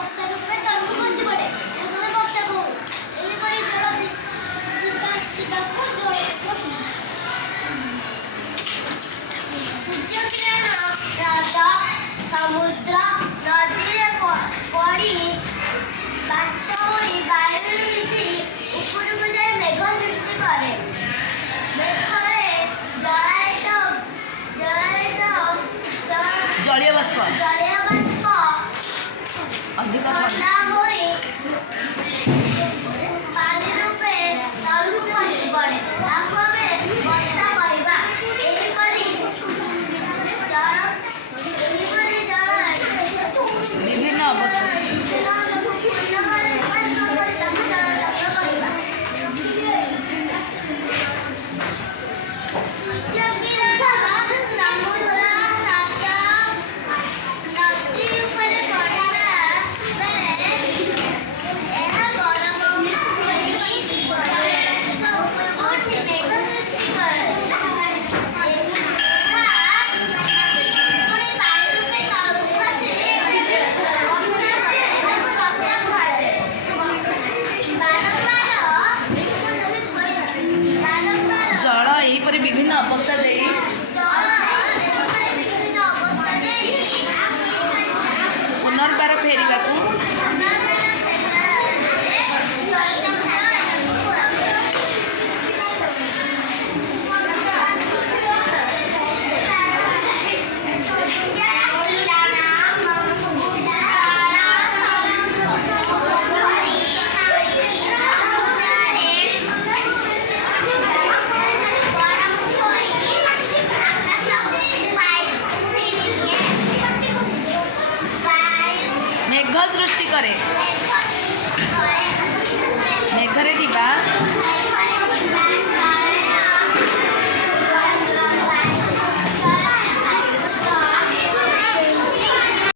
ବର୍ଷା ରୂପେ ତଳକୁ ଖସି ପଡ଼େ। ଏହାକୁ ଆମେ ବର୍ଷା କହୁ। ଏହିପରି ଜଳ ଯିବା ଆସିବାକୁ ଜଳଚକ୍ର କୁହାଯାଏ। ସୂର୍ଯ୍ୟ କିରଣ ହ୍ରଦ, ସମୁଦ୍ର, ନଦୀରେ ପଡ଼ି ବାଷ୍ପ ହୋଇ ବାୟୁରେ ମିଶି ଉପରକୁ ଯାଇ ମେଘ ସୃଷ୍ଟି କରେ। ମେଘରେ ଜଳୀୟ ବାଷ୍ପ ଅଧିକ ଥଣ୍ଡା ହୋଇ ପାଣି ରୂପେ ତଳକୁ ଖସି ପଡ଼େ। ତାକୁ ଆମେ ବର୍ଷା କହିବା। ଏହିପରି ଜଳ ବିଭିନ୍ନ ଅବସ୍ଥା ସୂର୍ଯ୍ୟ କିରଣ ସମୁଦ୍ର, ହ୍ରଦ, ନଦୀ ଉପରେ ପଡ଼ିବା ବେଳେ ଏହା ଗରମ ହୋଇ ଉପରକୁ ଉଠି ମେଘ ସୃଷ୍ଟି କରେ। ପୁଣି ପାଣି ରୂପେ ତଳକୁ ଖସି ବର୍ଷା କରେ। ଏହାକୁ ବର୍ଷା କୁହାଯାଏ। ଜଳ ଏହିପରି ବିଭିନ୍ନ ଅବସ୍ଥା ଦେଇ ପୁନର୍ବାର ଫେରିବାକୁ ମେଘ ସୃଷ୍ଟି କରେ। ମେଘରେ ଥିବା